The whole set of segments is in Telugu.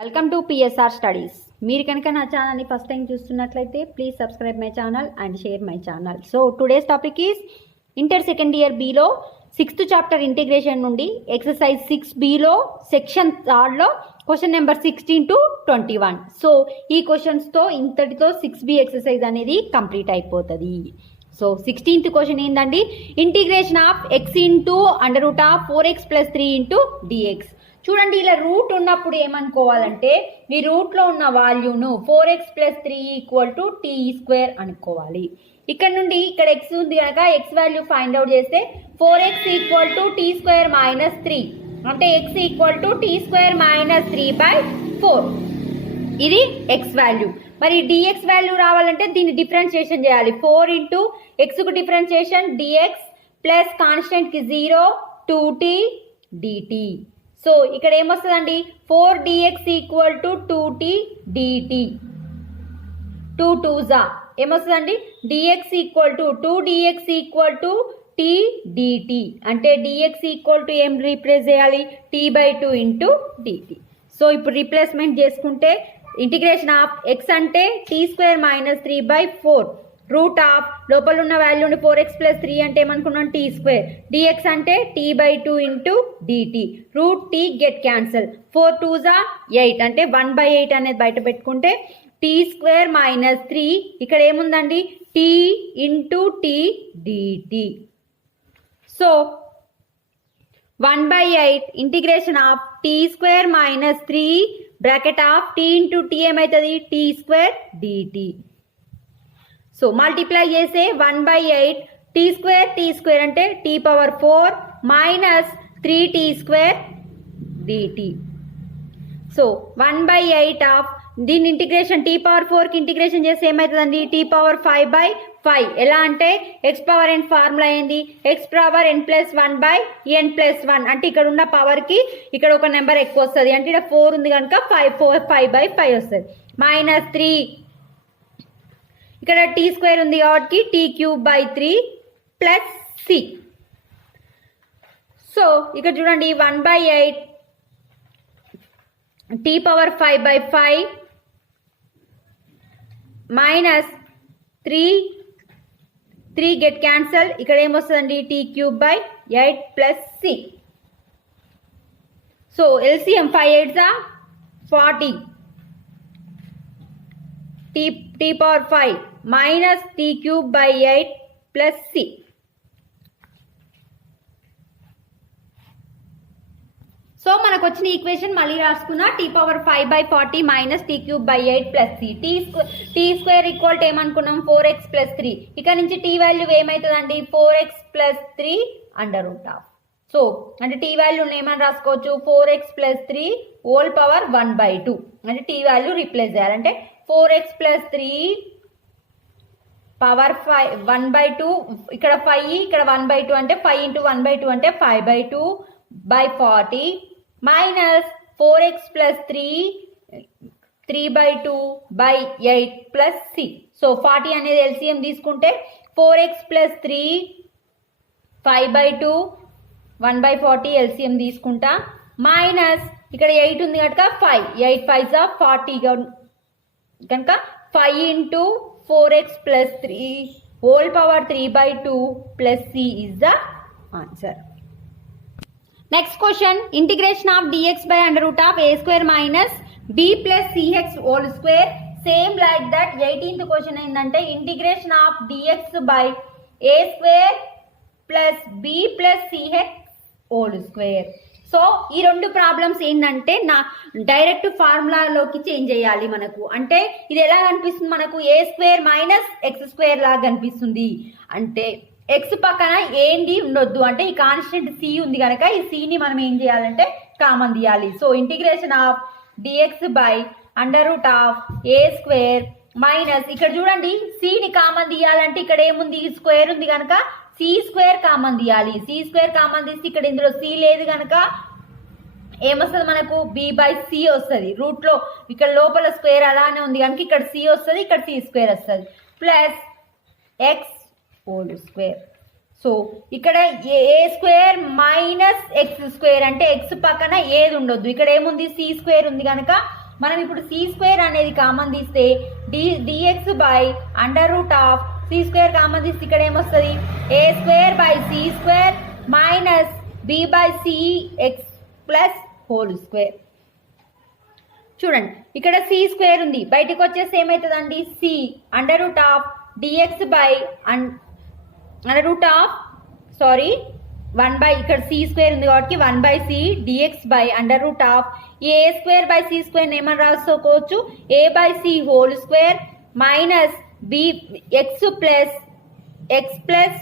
Welcome to PSR studies. మీరు కనుక నా ఛానల్ని ఫస్ట్ టైం చూస్తున్నట్లయితే please subscribe my channel and share my channel. So today's topic is inter second year బిలో 6th చాప్టర్ ఇంటిగ్రేషన్ నుండి ఎక్సర్సైజ్ 6Bలో సెక్షన్ 3లో క్వశ్చన్ నెంబర్ 16 to 21. సో ఈ క్వశ్చన్స్తో ఇంతటితో 6B ఎక్సర్సైజ్ అనేది కంప్లీట్ అయిపోతుంది. సో 16th క్వశ్చన్ ఏంటండి, integration of x into under root of 4x + 3 into dx. చూడండి, ఇలా రూట్ ఉన్నప్పుడు ఏమనుకోవాలంటే ఈ రూట్లో ఉన్న వాల్యూను 4x + 3 = t² అనుకోవాలి. ఇక్కడ నుండి ఇక్కడ x ఉంది కనుక x వాల్యూ ఫైండ్ అవుట్ చేస్తే 4x = t² - 3 అంటే x = t² - 3/4. ఇది x వాల్యూ. మరి dx వాల్యూ రావాలంటే దీన్ని డిఫరెన్షియేషన్ చేయాలి. 4 ఇంటూ ఎక్స్కు డిఫరెన్షియేషన్ dx ప్లస్ కాన్స్టెంట్కి 0 2t dt. సో ఇక్కడ ఏమొస్తుందండి, 4dx = 2t dt. 2 2s ఏమొస్తుందండి, dx = 2dx = t dt. అంటే dx = ఏం రీప్లేస్ చేయాలి, t/2 ఇంటూ dt. సో ఇప్పుడు రీప్లేస్మెంట్ చేసుకుంటే ఇంటిగ్రేషన్ ఆఫ్ x అంటే t² - 3/4 రూట్ ఆఫ్ లోపల ఉన్న వాల్యూని 4x + 3 అంటే ఏమనుకున్నాం t², dx అంటే t/2 into dt. Root t get cancel, 4 2s 8 అంటే 1/8 అనేది బయట పెట్టుకుంటే t² - 3 ఇక్కడ ఏముందండి t into t dt. So 1/8 integration of t² - 3 bracket of t into t ఏమవుతుంది t² dt. సో మల్టిప్లై చేస్తే 1/8 t² అంటే t⁴ minus 3t² dt. So 1/8 of దీని ఇంటిగ్రేషన్ t⁴కి ఇంటిగ్రేషన్ చేస్తే ఏమవుతుందండి t⁵/5. ఎలా అంటే x⁴n ఫార్ములా అయింది x⁴n+1/n+1 అంటే ఇక్కడ ఉన్న పవర్కి ఇక్కడ ఒక నెంబర్ ఎక్కువ వస్తుంది, అంటే ఇక్కడ 4 ఉంది కనుక 5/5 వస్తుంది. -3 ఇక్కడ t² ఉంది కాబట్టి t³ ప్లస్ c. సో ఇక్కడ చూడండి 1/8 t⁵5/5 మైనస్ 3 గెట్ క్యాన్సల్, ఇక్కడ ఏమొస్తుందండి t³ plus c. So LCM 5 8s 40 t⁵ minus t³ plus c. So మనకు వచ్చిన ఈక్వేషన్ మళ్ళీ రాసుకున్నా t⁵5/40 minus t³ plus c. t² ఏమనుకున్నాం 4x + 3. ఇక్కడ నుంచి t వాల్యూ ఏమవుతుందండి 4x + 3 under root of. So అంటే t వాల్యూ ఏమని రాసుకోవచ్చు 4x + 3 హోల్ పవర్ 1/2 అంటే t వాల్యూ రీప్లేస్ చేయాలంటే 4x + 3 పవర్ 1/2 ఇక్కడ 5 ఇక్కడ 1/2 అంటే 5 × 1/2 అంటే 5/2/40 minus 4x + 3 3/2/8 plus c. So 40 అనేది ఎల్సిఎం తీసుకుంటే 4x + 3 5/2 1/40 ఎల్సిఎం తీసుకుంటా మైనస్ ఇక్కడ 8 ఉంది కనుక 5 8 5s 40 కనుక 5 ఇంటూ 4x + 3 whole power 3/2 plus c is the answer. Next question, integration of dx/√a² - b + ch whole square. Same like that 18th question ఏంటంటే integration of dx/a² plus b + ch whole square. So ఈ రెండు ప్రాబ్లమ్స్ ఏంటంటే డైరెక్ట్ ఫార్ములాలోకి చేంజ్ చేయాలి మనకు. అంటే ఇది ఎలా కనిపిస్తుంది మనకు a² - x² లాగా కనిపిస్తుంది. అంటే x పక్కన ఏంటి ఉండొద్దు, అంటే ఈ కాన్స్టెంట్ c ఉంది కనుక ఈ c ని మనం ఏం చేయాలంటే కామన్ తీయాలి. So integration of dx/√a² minus ఇక్కడ చూడండి c ని కామన్ తీయాలంటే ఇక్కడ ఏముంది స్క్వేర్ ఉంది కనుక c² కామన్ తీయాలి. c² కామన్ తీస్తే ఇక్కడ ఇందులో c లేదు కనుక ఏమొస్తుంది మనకు b/c వస్తుంది. రూట్లో ఇక్కడ లోపల స్క్వేర్ అలానే ఉంది కనుక ఇక్కడ c వస్తుంది, ఇక్కడ c² వస్తుంది plus x whole square. So ఇక్కడ a² - x² అంటే x పక్కన ఏది ఉండొద్దు, ఇక్కడ ఏముంది c² ఉంది కనుక మనం ఇప్పుడు సి స్క్వేర్ అనేది కామన్ తీస్తే d x by under root of C square common తీస్తే ఇక్కడ ఏమొస్తుంది A square by C square minus B by C X plus whole square. చూడండి ఇక్కడ సి స్క్వేర్ ఉంది, బయటకు వచ్చేసి ఏమవుతుందండి C under root of d x by under root of sorry 1 by ఇక్కడ సి స్క్వేర్ ఉంది కాబట్టి 1 by C d x by under root of A square by C square ఏమని రాసుకోవచ్చు A by C whole square minus B X plus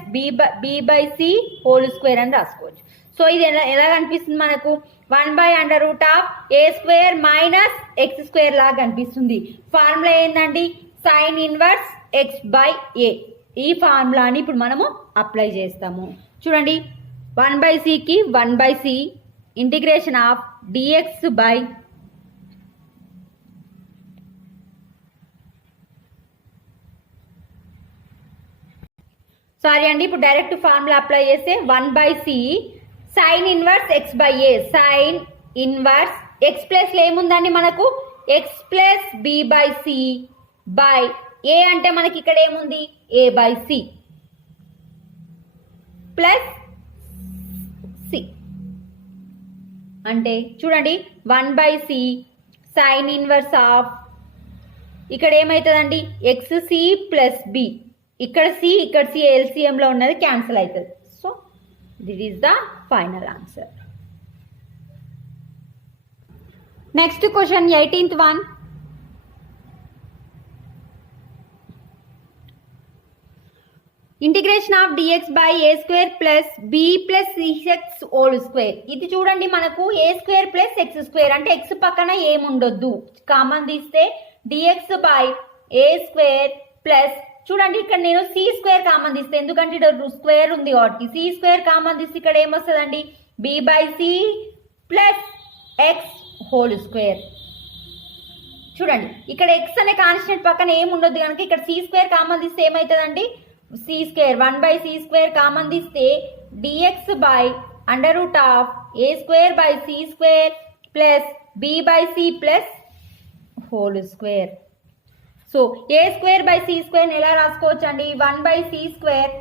B by C whole square అని రాసుకోవచ్చు. సో ఇది ఎలా కనిపిస్తుంది మనకు 1 by under root of A square minus X square లాగా కనిపిస్తుంది. ఫార్ములా ఏంటండి sine inverse X by A. ఈ ఫార్ములాని ఇప్పుడు మనము అప్లై చేస్తాము. చూడండి 1 బై సికి 1 by C integration of d x by sorry అండి ఇప్పుడు డైరెక్ట్ ఫార్ములా అప్లై చేస్తే 1 by C sine inverse X by A sine inverse X plus ఏముందండి మనకు X plus B by C by A అంటే మనకి ఇక్కడ ఏముంది A by C plus C అంటే చూడండి 1 by C sine inverse of ఇక్కడ ఏమవుతుందండి ఎక్స్ సి ప్లస్ బి ఇక్కడ సి ఎల్సిఎం లో ఉన్నది క్యాన్సిల్ అవుతుంది. So this is the final answer. Next question 18th one. Integration of d x by a square plus b plus c x whole square. ఇది చూడండి మనకు a square plus x square అంటే ఎక్స్ పక్కన ఏముండొద్దు, కామన్ తీస్తే d x by a square plus చూడండి ఇక్కడ నేను సి స్క్వేర్ కామన్ తీస్తే ఎందుకంటే ఇక్కడ స్క్వేర్ ఉంది కాబట్టి సి స్క్వేర్ కామన్ తీస్తే ఇక్కడ ఏమొస్తుందండి B by C plus X whole square. చూడండి ఇక్కడ ఎక్స్ అనే కాన్స్టెంట్ పక్కన ఏముండొద్దు కనుక ఇక్కడ సి స్క్వేర్ కామన్ తీస్తే ఏమవుతుందండి C square 1 by C square common తీస్తే d x by under root of A square by C square plus B by C plus whole square. So A square by C square ఎలా రాసుకోవచ్చు అండి 1 by C square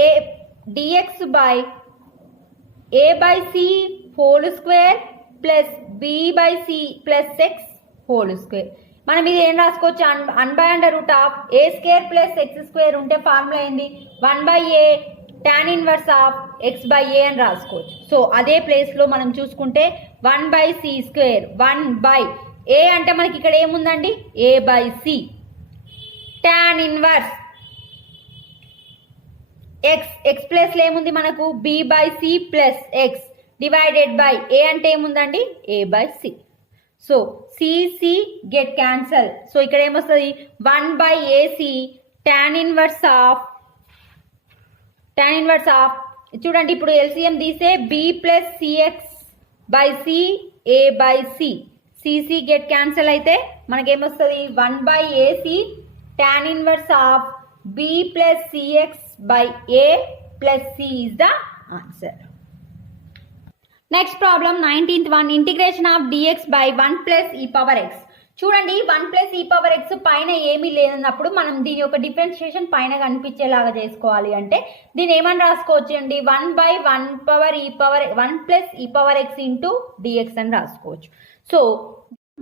A d x by A by C whole square plus B by C plus X whole square. మనం ఇది ఏం రాసుకోవచ్చు 1 by under root of A square plus x square ఉంటే ఫార్ములా ఏంది 1 by A tan inverse of X by A అని రాసుకోవచ్చు. సో అదే ప్లేస్ లో మనం చూసుకుంటే 1 by C square 1 by A అంటే మనకి ఇక్కడ ఏముందండి A by C tan inverse X plus ఏముంది మనకు B by C plus X divided by A అంటే ఏముందండి A by C. So C get cancel. So ఇక్కడ ఏమొస్తుంది 1 by AC tan inverse of చూడండి ఇప్పుడు ఎల్సిఎం తీసే b plus c x by c a by c c c get cancel అయితే మనకేమొస్తుంది 1 by AC tan inverse of b plus c x by A plus c is the answer. Next problem 19th one. Integration of d x by 1 plus e power x. చూడండి 1 ప్లస్ ఈ పవర్ ఎక్స్ పైన ఏమీ లేనప్పుడు మనం దీని యొక్క డిఫరెన్షియేషన్ పైన కనిపించేలాగా చేసుకోవాలి అంటే దీని ఏమని రాసుకోవచ్చు అండి 1 బై 1 పవర్ ఈ power 1 plus e power X into dx అని రాసుకోవచ్చు. సో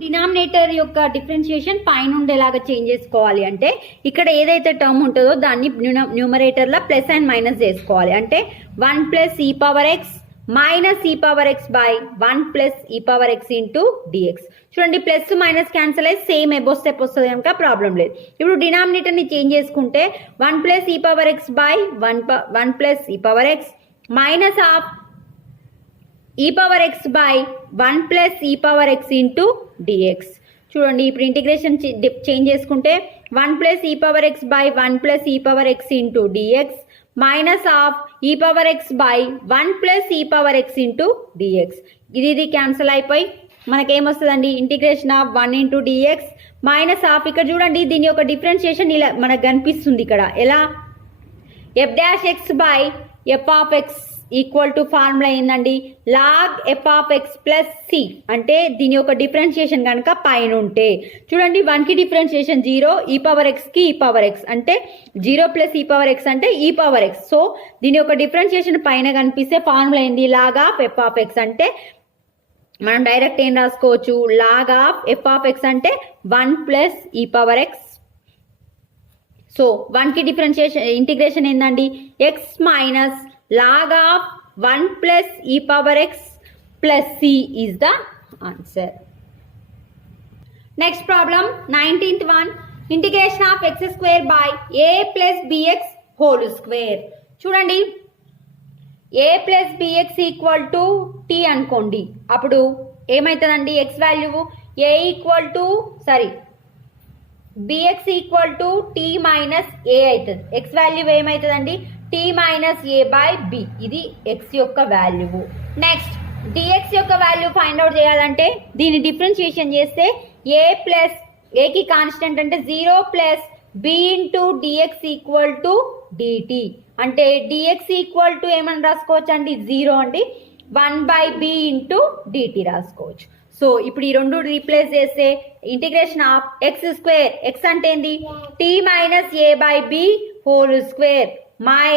డినామినేటర్ యొక్క డిఫరెన్షియేషన్ పైన ఉండేలాగా చేంజ్ చేసుకోవాలి అంటే ఇక్కడ ఏదైతే టర్మ్ ఉంటుందో దాన్ని న్యూమరేటర్లో ప్లస్ అండ్ మైనస్ చేసుకోవాలి. అంటే 1 plus e power X minus ఈ power X by 1 plus e power X into d x. చూడండి ప్లస్ మైనస్ క్యాన్సిల్ అయ్యి సేమ్ ఎబో స్టెప్ వస్తుంది కనుక ప్రాబ్లం లేదు. ఇప్పుడు డినామినేటర్ని చేంజ్ చేసుకుంటే 1 plus e power X by 1 plus e power X minus of e power X by 1 plus e power X into d x. చూడండి ఇప్పుడు ఇంటిగ్రేషన్ చేంజ్ చేసుకుంటే 1 plus e power X by 1 plus e power X into d x minus of e power X by 1 plus e power X into d x. ఇది క్యాన్సిల్ అయిపోయి మనకేమొస్తుందండి integration of 1 into d x minus of ఇక్కడ చూడండి దీని యొక్క డిఫరెన్షియేషన్ ఇలా మనకు కనిపిస్తుంది ఇక్కడ ఎలా F dash X by F of X equal to formula ఏందండి, log F of X plus C. అంటే దీని యొక్క డిఫరెన్షియేషన్ కనుక పైన ఉంటే చూడండి, 1 కి డిఫరెన్షియేషన్ 0, ఈ పవర్ ఎక్స్ కి ఈ పవర్ ఎక్స్ అంటే 0 ప్లస్ ఈ పవర్ ఎక్స్ అంటే ఈ పవర్ ఎక్స్. సో దీని యొక్క డిఫరెన్షియేషన్ పైన కనిపిస్తే ఫార్ములా ఏంది, log of F of X. అంటే మనం డైరెక్ట్ ఏం రాసుకోవచ్చు, log of F of X అంటే 1 plus e power X. So 1 కి డిఫరెన్షియేషన్ ఇంటిగ్రేషన్ ఏందండి, X minus log of 1 plus e power X plus C is the answer. Next problem 19th one, integration of X square by A plus B X whole square. చూడండి, A plus B X equal to T అనుకోండి, అప్పుడు ఏమవుతుందండి, X value A equal to B X equal to T minus A అవుతుంది. ఎక్స్ వాల్యూ ఏమవుతుందండి, T minus A by B. ఇది ఎక్స్ యొక్క వాల్యూ. నెక్స్ట్ డిఎక్స్ యొక్క వాల్యూ ఫైండ్ అవుట్ చేయాలంటే దీన్ని డిఫరెన్షియేషన్ చేస్తే ఏ ప్లస్ ఏకి కాన్స్టెంట్ అంటే 0 plus b into dx equal to dt. అంటే డిఎక్స్ ఈక్వల్ టు ఏమని రాసుకోవచ్చు అండి, 0 అండి, 1 బై బి ఇంటూ డిటి రాసుకోవచ్చు. సో ఇప్పుడు ఈ రెండు రీప్లేస్ చేస్తే integration of X square, x అంటే ఏంది, t minus A by b whole square my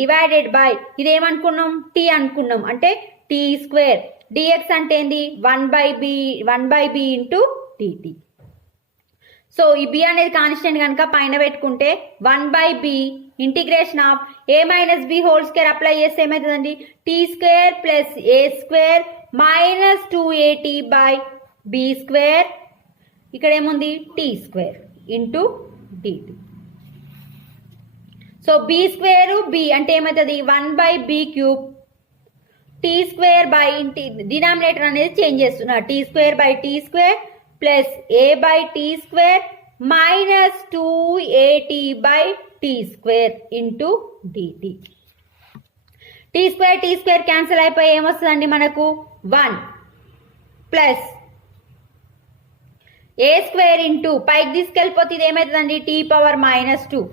divided by ఇదేమనుకున్నాం, టీ అనుకున్నాం అంటే టీ స్క్వేర్. డిఎక్స్ అంటే ఏంది, 1 by b into DT. So ఈ బి అనేది కాన్స్టెంట్ కనుక పైన పెట్టుకుంటే 1 by b integration of a minus b whole square apply చేస్తే ఏమవుతుందండి, t square plus a square minus 2at by b square. ఇక్కడ ఏముంది, t square into DT. So b square b అంటే ఏమవుతుంది, 1 by b cube, t square by denominator అనేది చేంజ్ చేస్తున్నా, t square by t square plus a by t square minus 2at by t square into d t. T square cancel అయిపోయి ఏమొస్తుందండి మనకు, 1 ప్లస్ ఏ స్క్వేర్ ఇంటూ పైకి తీసుకెళ్ళిపోతే ఇది ఏమవుతుందండి, t power minus 2,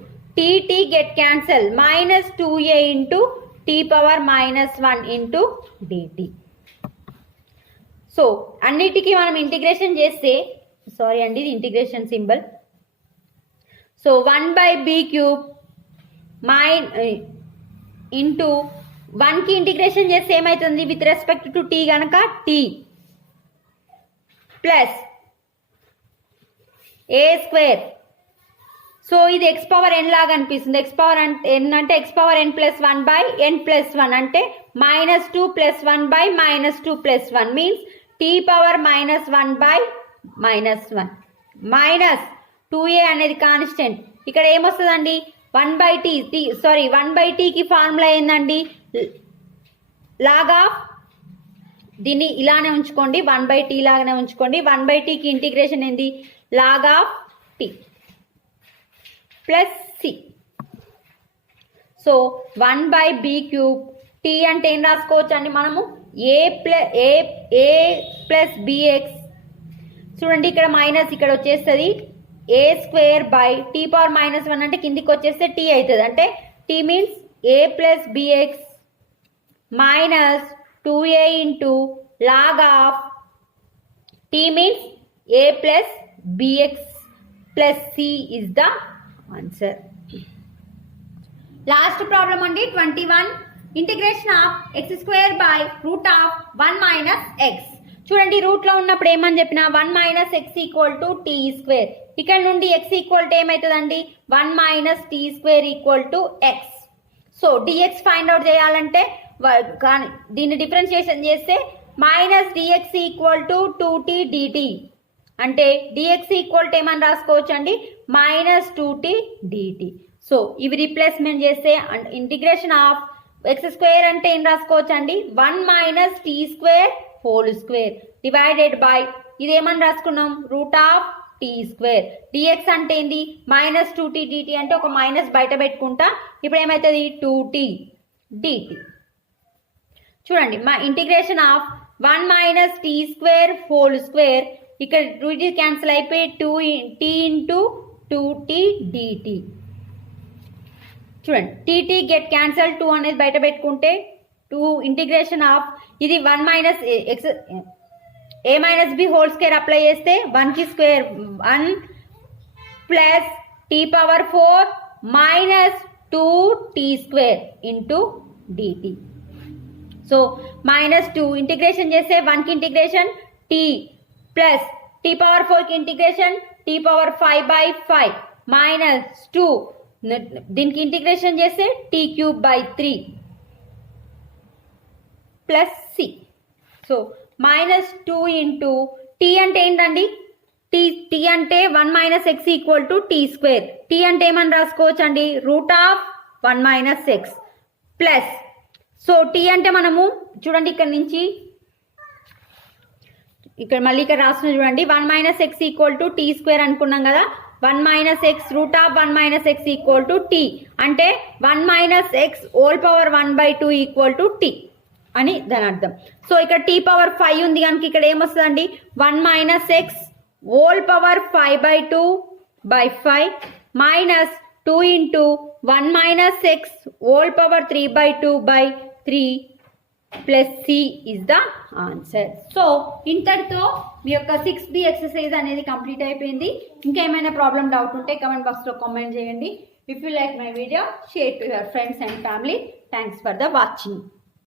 t get cancel minus 2a into t power minus 1 into DT. So అన్నిటికీ మనం ఇంటిగ్రేషన్ చేస్తే, సారీ అండి ఇది integration symbol. So 1 by b cube into 1 కి ఇంటిగ్రేషన్ చేస్తే ఏమవుతుంది, విత్ రెస్పెక్ట్ టు టీ కనుక t plus a square. So ఇది ఎక్స్ పవర్ ఎన్ లాగా అనిపిస్తుంది, ఎక్స్ పవర్ ఎన్ అంటే x power n plus 1 by n plus 1 అంటే minus 2 plus 1 by minus 2 plus 1 means t power minus 1 by minus 1 minus 2a అనేది కాన్స్టెంట్. ఇక్కడ ఏమొస్తుందండి, 1 బై టీకి ఫార్ములా ఏందండి, లాగ్ ఆఫ్, దీన్ని ఇలానే ఉంచుకోండి, 1 బై టీ లాగానే ఉంచుకోండి. 1 బై టీకి ఇంటిగ్రేషన్ ఏంది, log of t plus c. So 1 by b cube, t అంటే ఏం రాసుకోవచ్చు అండి మనము, ఏ ప్లస్ బిఎక్స్. చూడండి ఇక్కడ మైనస్ ఇక్కడ వచ్చేస్తుంది, a square by t power minus 1 అంటే కిందికి వచ్చేస్తే టీ అవుతుంది, అంటే t means a plus bx minus 2a into log of t means a plus bx plus c is the answer. Last problem అండి 21, integration of X square by root of 1 minus x. చూడండి రూట్ లో ఉన్నప్పుడు ఏమని చెప్పిన, 1 minus x equal to t square. ఇక్కడ నుండి ఎక్స్ ఈక్వల్ టు ఏమవుతుందండి, 1 minus t square equal to x. So d x find out చేయాలంటే దీన్ని డిఫరెన్షియేషన్ చేస్తే minus d x equal to 2t dt. అంటే డిఎక్స్ ఈక్వల్ టు ఏమని రాసుకోవచ్చు అండి, మైనస్ 2t dt. సో ఇవి రీప్లేస్మెంట్ చేస్తే ఇంటిగ్రేషన్ ఆఫ్ ఎక్స్ స్క్వేర్ అంటే ఏం రాసుకోవచ్చు అండి, 1 minus t square whole square divided by ఇది ఏమని రాసుకున్నాం, root of t square. Dx అంటే ఏంది, మైనస్ 2t dt అంటే ఒక మైనస్ బయట పెట్టుకుంటా, ఇప్పుడు ఏమవుతుంది 2t dt. చూడండి మా integration of 1 minus t square whole square, ఇక్కడ 2t క్యాన్సిల్ అయిపోయి 2t ఇంటూ 2t dt. చూడండి tt గెట్ క్యాన్సల్ 2 అనేది బయట పెట్టుకుంటే 2 ఇంటిగ్రేషన్ ఆఫ్ ఇది 1 minus x a minus b whole square apply చేస్తే 1 కి square 1 plus t power 4 minus 2t square into DT. So -2 integration చేస్తే 1 కి integration t plus t power 4 కి ఇంటిగ్రేషన్ టీ పవర్ 5/5 మైనస్ 2 దీనికి ఇంటిగ్రేషన్ చేస్తే t³ 3 plus c. So -2 into t అంటే ఏంటండి, టీ అంటే 1 minus x equal to t square. T అంటే ఏమని రాసుకోవచ్చు అండి, √1 - x ప్లస్. సో టీ అంటే మనము చూడండి ఇక్కడ నుంచి ఇక్కడ మళ్ళీ ఇక్కడ రాసిన చూడండి 1 minus x equal to t square అనుకున్నాం కదా. 1 minus x √1 - x equal to t అంటే 1 minus x whole power 1/2 equal to t అని దాని అర్థం. సో ఇక్కడ టీ పవర్ 5 ఉంది కనుక ఇక్కడ ఏమొస్తుందండి 1 minus x whole power 5/2/5 minus 2 into 1 minus x whole power 3/2/3 plus c is the answer. So ఇంతటితో మీ యొక్క 6B ఎక్సర్సైజ్ అనేది కంప్లీట్ అయిపోయింది. ఇంకా ఏమైనా ప్రాబ్లం డౌట్ ఉంటే కమెంట్ బాక్స్లో కామెంట్ చేయండి. If you like my video, share to your friends and family. Thanks for the watching.